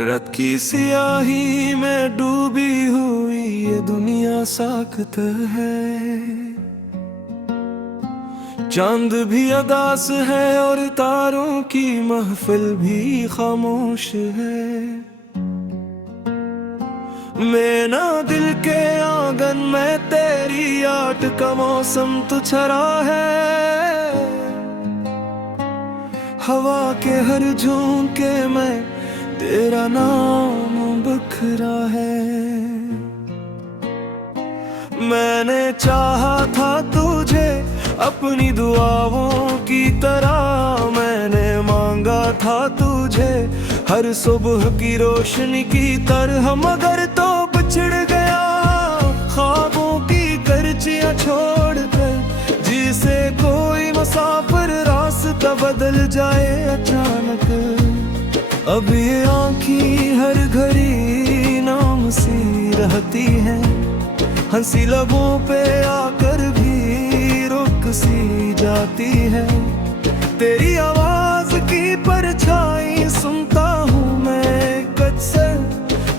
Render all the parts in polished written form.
रात की सियाही में डूबी हुई ये दुनिया साख्त है। चांद भी अदास है और तारों की महफिल भी खामोश है। मेरा दिल के आंगन में तेरी आट का मौसम तो छरा है। हवा के हर झोंके में तेरा नाम बखरा है। मैंने चाहा था तुझे अपनी दुआओं की तरह, मैंने मांगा था तुझे हर सुबह की रोशनी की तरह, मगर तो बिछड़ गया ख्वाबों की करचियां छोड़कर। जिसे कोई मुसाफिर रास्ता बदल जाए अचानक, अब ये आँखें हर घड़ी नाम सी रहती हैं। हंसी लबों पे आकर भी रुक सी जाती है। तेरी आवाज की परछाई सुनता हूँ मैं कद से,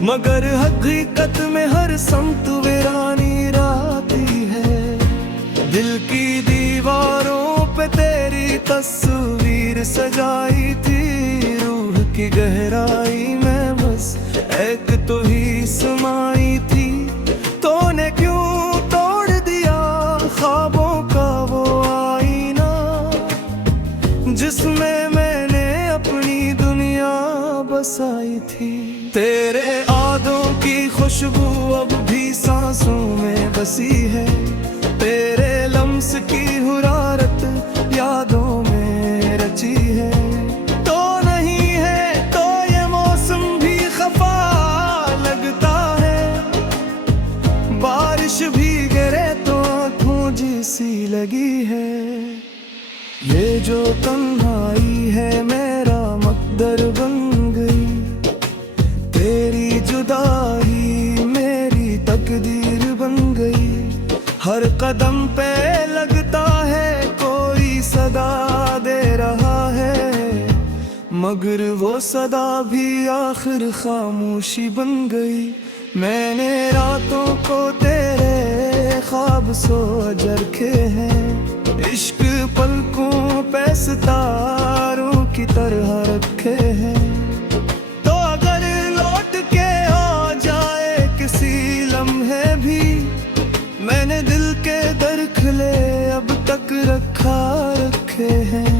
मगर हकीकत में हर समत वीरानी राती है। दिल की दीवारों पे तेरी तस्वीर सजाई थी, रूह की गहराई में बस एक तो ही समाई थी। तूने क्यों तोड़ दिया ख्वाबों का वो आईना, जिसमें मैंने अपनी दुनिया बसाई थी। तेरे यादों की खुशबू अब भी सांसों में बसी है। तेरे लम्स की हुरारत यादों में रची है। तो नहीं है तो ये मौसम भी खफा लगता है। बारिश भी गिरे तो आँखों जैसी लगी है। ये जो तन्हाई है मेरा मकदर बन गई, तेरी जुदाई मेरी तकदीर बन गई। हर कदम पे लगता है कोई सदा दे रहा है, मगर वो सदा भी आखिर खामोशी बन गई। मैंने रातों को तेरे ख्वाब सो रखे हैं, इश्क पलकों पे सितारों की तरह रखे हैं। तो अगर लौट के आ जाए किसी लम्हे भी, मैंने दिल के दरखले अब तक रखे हैं।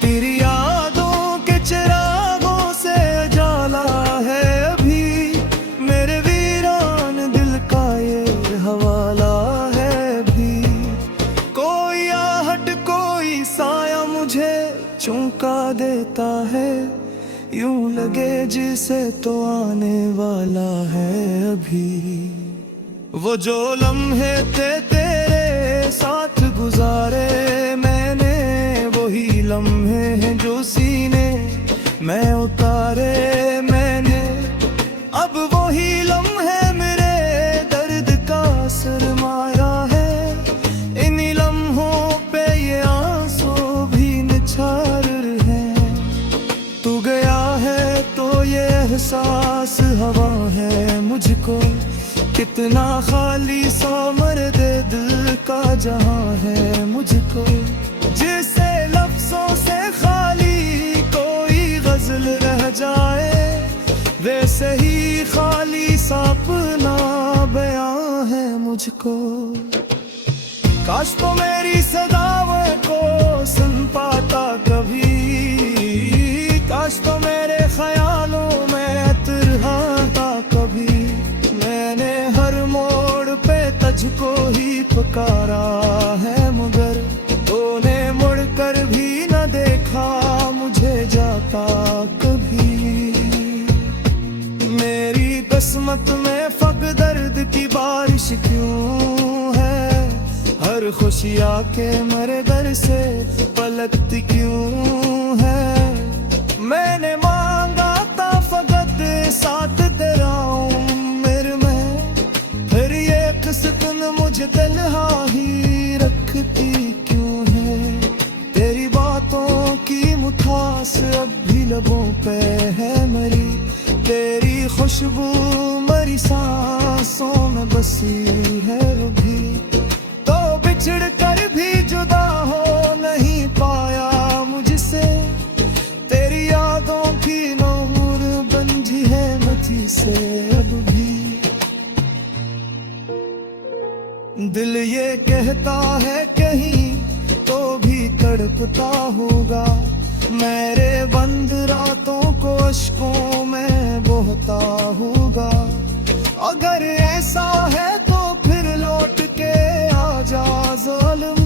तेरी यादों के चिरागों से उजाला है अभी, मेरे वीरान दिल का ये हवाला है अभी। कोई आहट कोई साया मुझे चौंका देता है, यूं लगे जिसे तो आने वाला है अभी। वो जो लम्हे थे तेरे साथ गुजारे मैंने, वही लम्हे हैं जो सीने में उतारे मैंने। अब वही लम्हे मेरे दर्द का सरमाया है। इन्हीं लम्हों पे ये आंसू भी निछार हैं। तू गया है तो ये एहसास हवा है मुझको, कितना खाली सा मर्द दिल का जहां है मुझको। जिसे लफ्जों से खाली कोई गजल रह जाए, वैसे ही खाली सा अपना बयां है मुझको। काश तो मेरी सदाओं को सुन पाता कभी, काश तो मेरे ख्यालों में अतर आता कभी। मैंने हर मोड़ पे तुझको ही पुकारा है, मगर तूने मुड़ कर भी न देखा मुझे जाता कभी। मेरी किस्मत में फक दर्द की बारिश क्यों है, हर खुशी आके मेरे दर से पलटती क्यों है। मैंने मांगा था फकत साथ तेरा उम्र में, फिर ये किस्मत मुझे तन्हा ही रखती क्यों है। तेरी बातों की मुठास अब भी लबों पे है मरी, खुशबू मेरी सांसों में बसी है वो भी। तो बिछड़ कर भी जुदा हो नहीं पाया मुझसे, तेरी यादों की नूर बंधी है मथी से अब भी। दिल ये कहता है कहीं तो भी तड़पता होगा, मेरे बंद रातों को अश्कों में बहता होगा। अगर ऐसा है तो फिर लौट के आ जा ज़ालिम,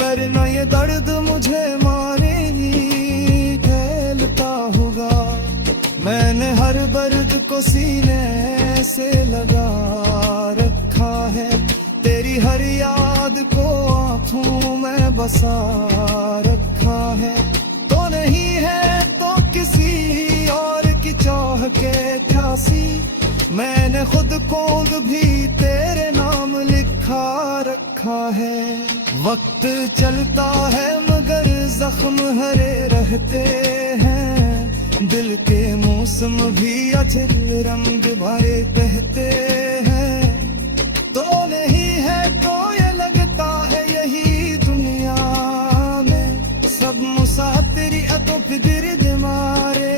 वरना ये दर्द मुझे मारे ही फैलता होगा। मैंने हर दर्द को सीने से लगा रखा है, तेरी हर याद को आँखों में बसा रखा है। तो नहीं है तो किसी और की चाह के प्यासी, मैंने खुद को भी तेरे नाम लिखा रखा है। वक्त चलता है मगर जख्म हरे रहते हैं, दिल के मौसम भी अच्छे रंग भरे कहते हैं। तो नहीं है तो ये लगता है यही दुनिया में सब मुसाफिरी अतों पे गिरद मारे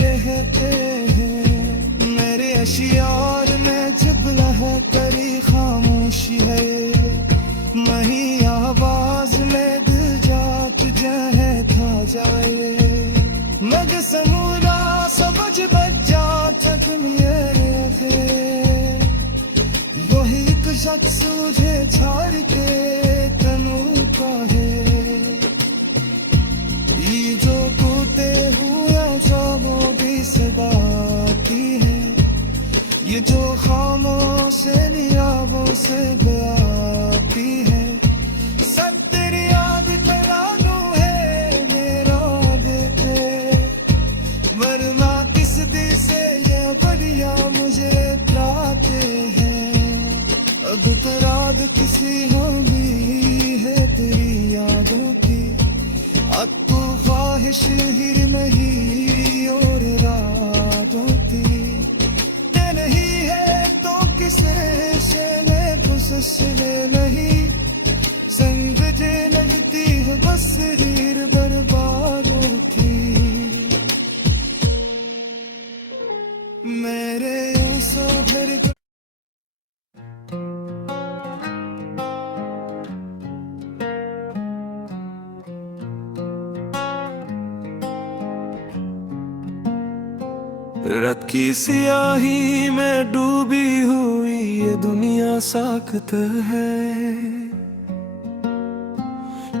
रहते हैं। मेरे अशियार में जिब्ला है करी खामोशी है, मही आवाज में दिल जात जहे था जाए। मग समूरा सबज बच्चा चकमिए थे, वही एक शख्स तुझे छाड़ के तनु का है। ये जो टूटे हुए ख्वाबों की सदा की है, ये जो खामोश नियाबों से गाती है। सब तेरी याद तरानू है मेरा देखे, वरना किस दिल से ये दरिया मुझे त्राते हैं। अब तराद किसी हो भी है तेरी यादों की, अब तो ख्वाहिश हिर में ही और रातों की। ते नहीं है तो किसे से में खुश नहीं, संग जे लगती है बस रीर बर्बादों की। मेरे सो फिर रात की सियाही में डूबी हुई ये दुनिया साख्त है,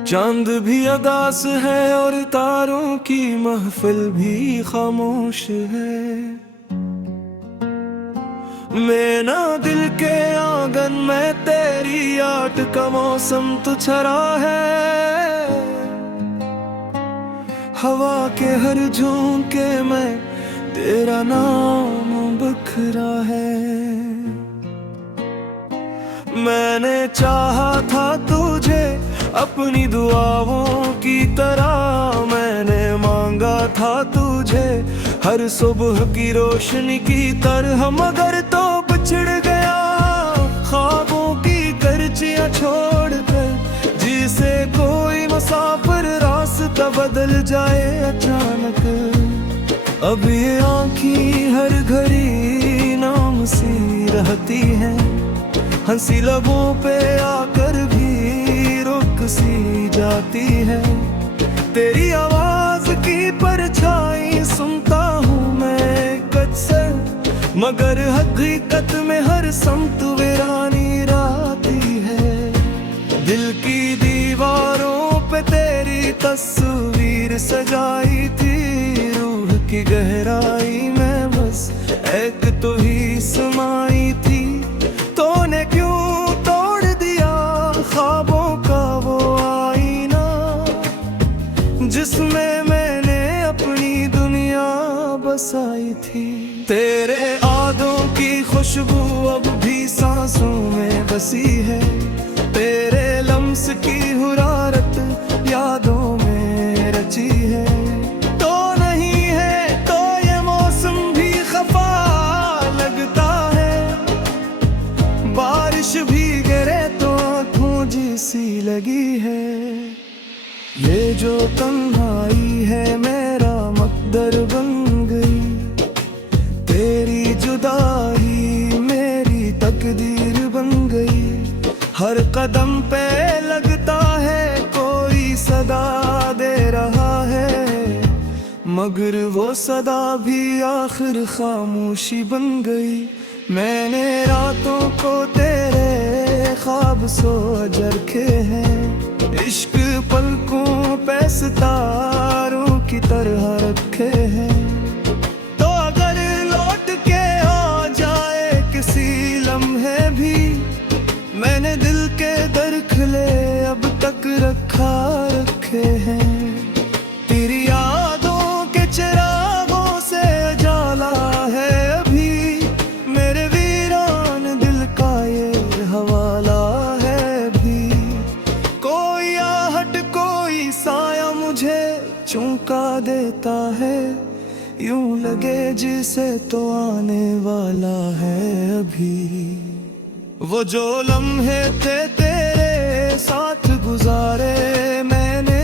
चांद भी अदास है और तारों की महफिल भी खामोश है। मेरा दिल के आंगन में तेरी आट का मौसम तो छरा है, हवा के हर झोंके में तेरा नाम बखरा है। मैंने चाहा था तुझे अपनी दुआओं की तरह, मैंने मांगा था तुझे हर सुबह की रोशनी की तरह। मगर तो बिछड़ गया ख्वाबों की करचियां छोड़कर, जिसे कोई मुसाफिर रास्ता बदल जाए अचानक। अब ये आँखें हर घड़ी नाम सी रहती है, हंसी लबों पे आकर भी रुक सी जाती है। तेरी आवाज की परछाई सुनता हूँ मैं कद से, मगर हकीकत में हर समत वीरानी राती है। दिल की दीवारों पे तेरी तस्वीर सजाई थी, रूह की गहराई में बस एक तो ही समाई थी। तूने क्यों तोड़ दिया ख्वाबों का वो आईना, जिसमें मैंने अपनी दुनिया बसाई थी। तेरे यादों की खुशबू अब भी सांसों में बसी है, तेरे लम्स की हुरारत यादों में रची है। तो नहीं है तो ये मौसम भी खफा होश भी गिरे तो आँखों जैसी लगी है। ये जो तन्हाई है मेरा मकदर बन गई, तेरी जुदाई मेरी तकदीर बन गई। हर कदम पे लगता है कोई सदा दे रहा है, मगर वो सदा भी आखिर खामोशी बन गई। मैंने रातों को तेरे ख्वाब सोच रखे हैं, इश्क पलकों पे सितारों की तरह रखे हैं। तो अगर लौट के आ जाए किसी लम्हे भी, मैंने दिल के दरखले अब तक रखे हैं। तेरी यादों के चिरागों से उजाला है अभी, मेरे वीरान दिल का ये हवाला है अभी। कोई आहट कोई साया मुझे चौंका देता है, यूं लगे जिसे तो आने वाला है अभी। वो जो लम्हे थे तेरे साथ गुजारे मैंने,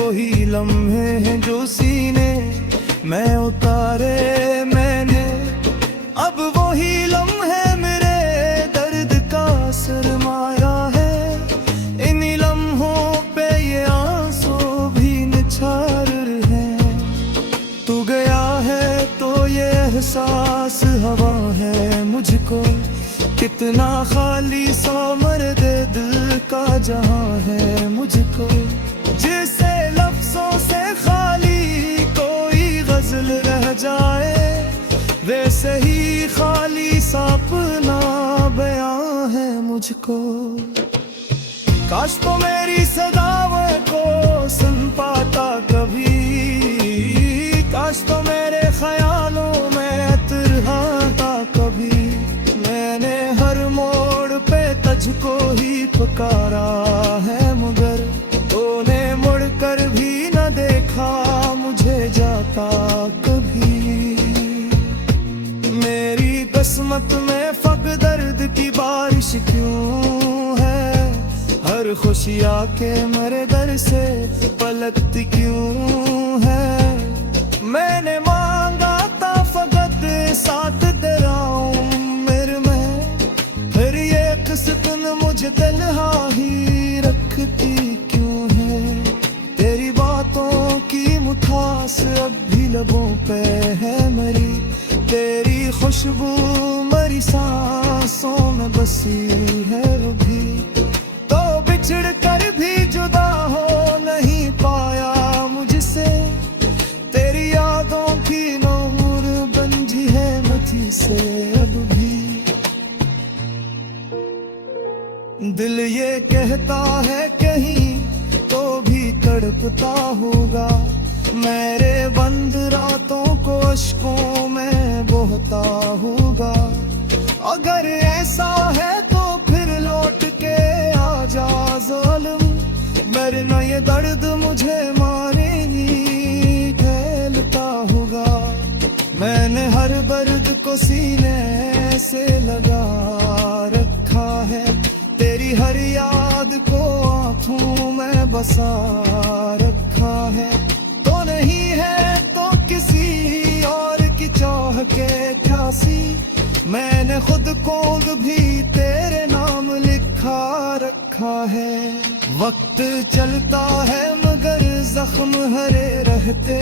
वही लम्हे हैं जो सीने में उतारे मैंने। अब वही लम्हे मेरे दर्द का सरमाया है, इन्हीं लम्हों पे ये आंसू भी निछार हैं। तू गया है तो ये एहसास हवा है मुझको, कितना खाली सा मर्द दिल का जहां है मुझको। जिसे लफ्जों से खाली कोई गजल रह जाए, वैसे ही खाली सा अपना बयां है मुझको। काश तो मेरी सदाओं को सुन पाता कभी, काश तो मेरे ख्यालों में तिरहाता कभी। मैंने हर मोड़ पे तुझको ही पुकारा है, मगर तूने मुड़ कर भी न देखा मुझे जाता कभी। मेरी किस्मत में फक दर्द की बारिश क्यों है, हर खुशी आके मेरे दर से पलटती क्यों है। मैंने मांगा था फकत साथ तेरा उम्र में, फिर ये किस्मत मुझे तन्हा ही रखती क्यों है। तेरी बातों की मुठास अब भी लबों पे है मरी, तेरी खुशबू मरी सांसों में बसी है वो भी। तो बिछड़ कर भी जुदा हो नहीं पाया मुझसे, तेरी यादों की नूर बंजी है मुझी से अब भी। दिल ये कहता है कहीं तो भी तड़पता होगा, मेरे बंद रातों को अश्कों में बहता होगा। अगर ऐसा है तो फिर लौट के आ जा ज़ालिम, वरना ये दर्द मुझे मारे ही फैलता होगा। मैंने हर दर्द को सीने से लगा रखा है, तेरी हर याद को आँखों में बसा रखा है। तो नहीं है तो किसी और की चाह के ख्यासी, मैंने खुद को भी तेरे नाम लिखा रखा है। वक्त चलता है मगर जख्म हरे रहते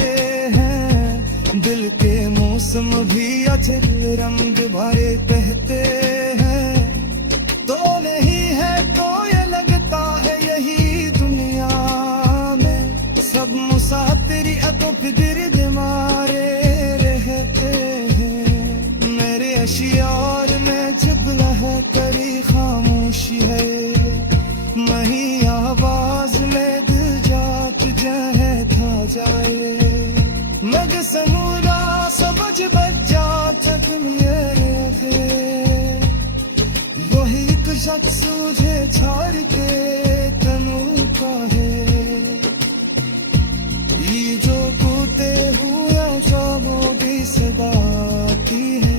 हैं, दिल के मौसम भी अच्छे रंग भरे कहते हैं। तो नहीं है तो ये लगता है यही दुनिया में, सब मुसाफिरी अदो फिर मारे रहते हैं। मेरे अशियार में जब लह करी खामोशी है, मही आवाज में दिल जात जहे था जाए। मग समूरा सबज बच्चा तक मेरे वही एक शख्स मुझे छाड़ के तनु का है। ये जो टूटे हुए ख्वाबों की सदा आती है,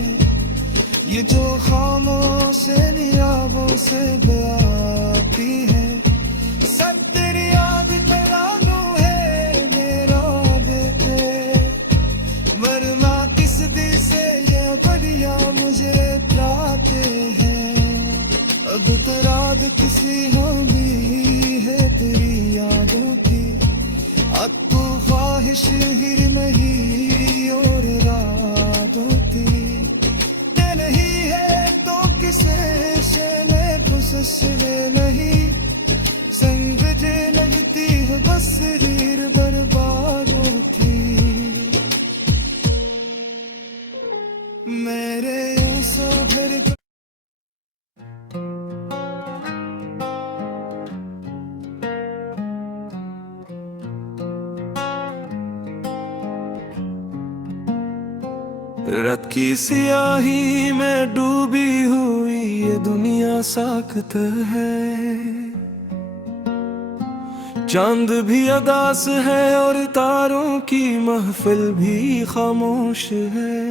ये जो खामोश निरागों से से आती है। सब तेरी याद तरानू है मेरा देते, वरना किस दिल से ये बलिया मुझे प्राते हैं। अब तो रात किसी होगी है तेरी यादों की, अब तो ख्वाहिश हिर नहीं और रातों की। ये नहीं है तो किसे शैले खुशले नहीं, संग जे लगती है बस हीर बर्बादों की। मेरे ऐसा घर रात की सियाही में डूबी हुई ये दुनिया साख्त है। चांद भी अदास है और तारों की महफिल भी खामोश है।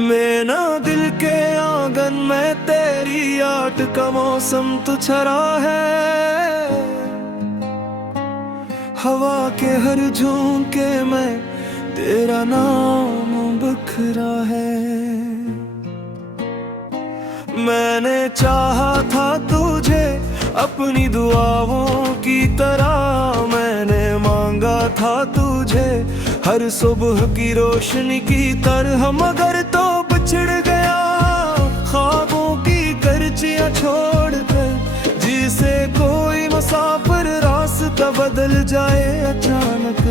मेरा दिल के आंगन में तेरी आट का मौसम तो छरा है। हवा के हर झोंके में तेरा नाम बखरा है। मैंने चाहा था तुझे अपनी दुआओं की तरह, मैंने मांगा था तुझे हर सुबह की रोशनी की तरह, मगर तो बिछड़ गया ख्वाबों की करचियां छोड़कर। जिसे कोई मुसाफिर रास्ता बदल जाए अचानक,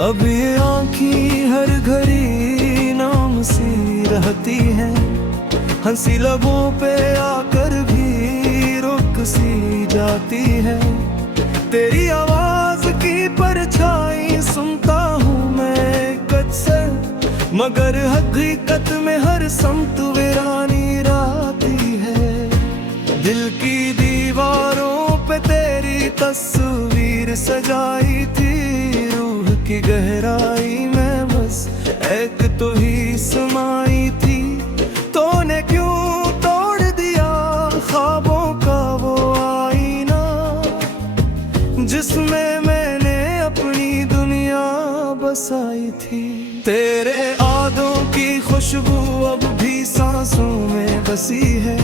अब ये आँखें हर घड़ी नाम सी रहती हैं। हंसी लबों पे आकर भी रुक सी जाती है। तेरी आवाज की परछाई सुनता हूँ मैं कद से, मगर हकीकत में हर समत वीरानी राती है। दिल की दीवारों पे तेरी तस्वीर सजाई थी, की गहराई में बस एक तो ही समाई थी। तूने क्यों तोड़ दिया ख्वाबों का वो आईना, जिसमें मैंने अपनी दुनिया बसाई थी। तेरे यादों की खुशबू अब भी सांसों में बसी है।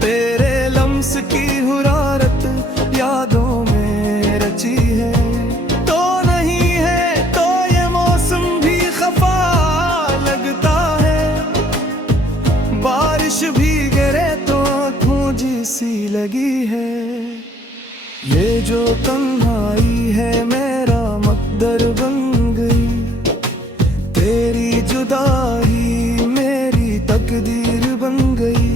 तेरे लम्स की हुरारत यादों में रची है। भी गिरे तो आँखों जैसी लगी है। ये जो तन्हाई है मेरा मकदर बन गई, तेरी जुदाई मेरी तकदीर बन गई।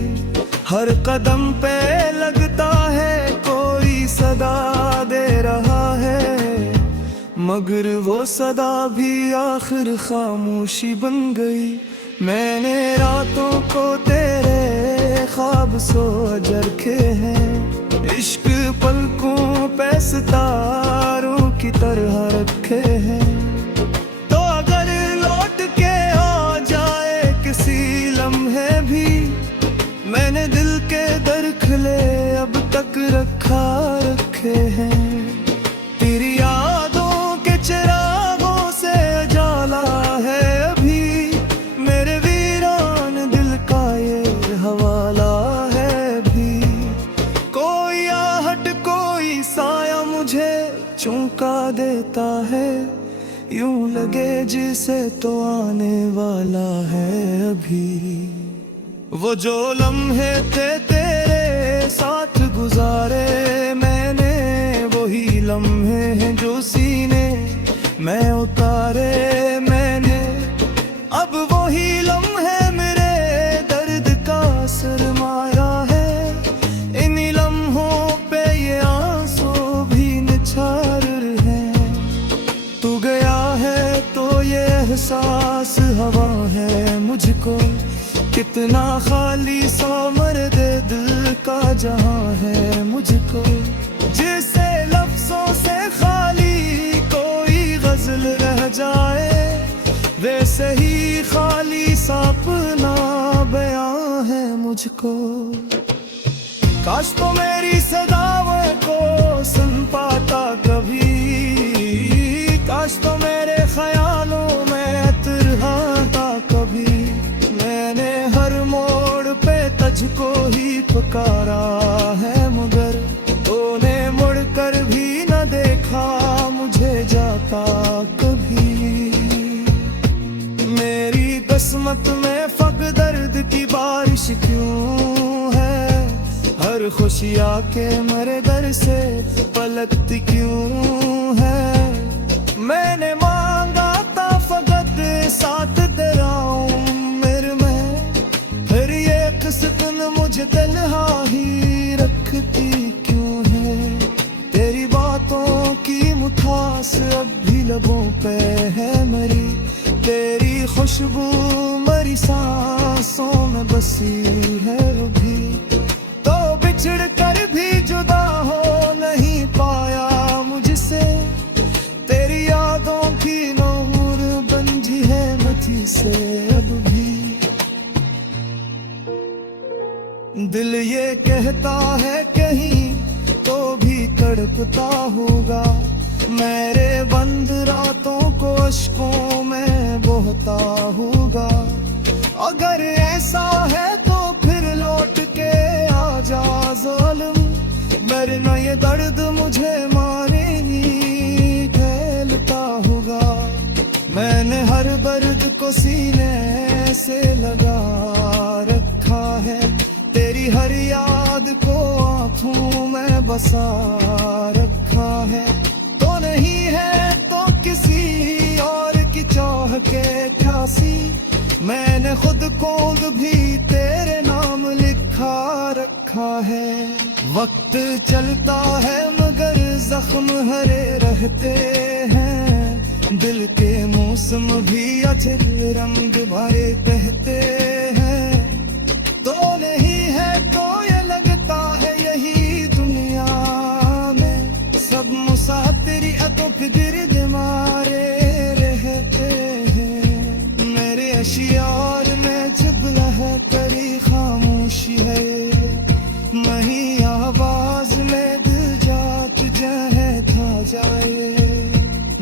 हर कदम पे लगता है कोई सदा दे रहा है, मगर वो सदा भी आखिर खामोशी बन गई। मैंने रातों को तेरे ख्वाब सो जरखे हैं, इश्क पलकों पे सितारों की तरह रखे हैं। तो अगर लौट के आ जाए किसी लम्हे भी, मैंने दिल के दरखले अब तक रखे हैं। तेरी यादों के चिरागों से उजाला है अभी, मेरे वीरान दिल का ये हवाला है भी। कोई आहट कोई साया मुझे चौंका देता है, यूं लगे जिसे तो आने वाला है अभी। वो जो लम्हे थे तेरे साथ गुजारे मैंने, वही लम्हे हैं जो सीने में उतारे मैंने। अब वही लम्हे मेरे दर्द का सरमाया है, इन्हीं लम्हों पे ये आंसू भी निछार हैं। तू गया है तो ये एहसास हवा है मुझको, कितना खाली सा मर्द दिल का जहां है मुझको। जिसे लफ्जों से खाली कोई गजल रह जाए, वैसे ही खाली सा अपना बयां है मुझको। मुझको। काश तो मेरी सदाओं को सुन पाता कभी, काश तो मेरे ख्यालों में तिरहाता कभी। मैंने हर मोड़ पे तुझको ही पुकारा है, मगर तूने मुड़कर भी न देखा मुझे जाता कभी। मेरी किस्मत में फक दर्द की बारिश क्यों है, हर खुशी आके मेरे दर से पलटती क्यों है। मैंने मांगा था फकत साथ तेरा उम्र में, फिर ये किस्मत मुझे तन्हा ही रखती क्यों है। तेरी बातों की मिठास अब भी लबों पे है मेरी, तेरी खुशबू मेरी सांसों में बसी है अभी। तो बिछड़ कर भी जुदा हो नहीं पाया मुझसे, तेरी यादों की नूर बंजी है मथी से अब भी। दिल ये कहता है कहीं तो भी तड़पता होगा, मेरे बंद रातों को अश्कों में बहता होगा। अगर ऐसा है तो फिर लौट के आ जा ज़ालिम, वरना ये दर्द मुझे मारे ही फैलता होगा। मैंने हर दर्द को सीने से लगा रखा है, तेरी हर याद को आँखों में बसा रखा है। तो नहीं है तो किसी और की चाह के प्यासी, मैंने खुद को भी तेरे नाम लिखा रखा है। वक्त चलता है मगर जख्म हरे रहते हैं, दिल के मौसम भी अच्छे रंग भरे कहते हैं। तो नहीं है तो ये लगता है यही दुनिया में, सब मुसाफिर अतो फिर मारे रहते हैं। मेरे अशियार में जब लह करी खामोशी है, मही आवाज में दिल जात जहे था जाए।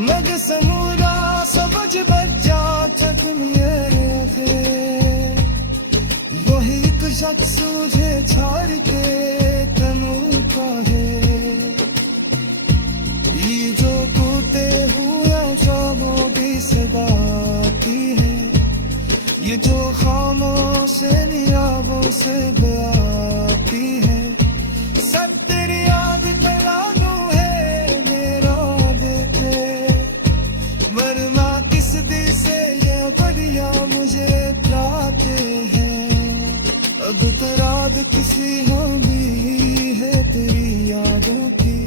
मग समूरा सबज बच्चा चक मेरे वही एक शख्स मुझे छाड़ के तनु का है। ये जो टूटे हुए शामों की सदा आती है, ये जो खामोश नियाबों से आती है। सब तेरी याद तरानू है मेरा देखे, वरना किस दिल से ये बढ़िया मुझे प्राते हैं। अब तराद किसी हो भी है तेरी यादों की,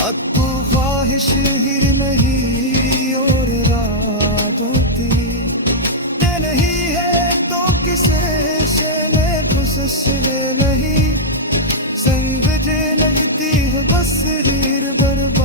अब तो ख्वाहिश ही नहीं और रातों की। ते नहीं है तो किसे से में खुश नहीं, संग जे लगती है बस रीर बर्बाद।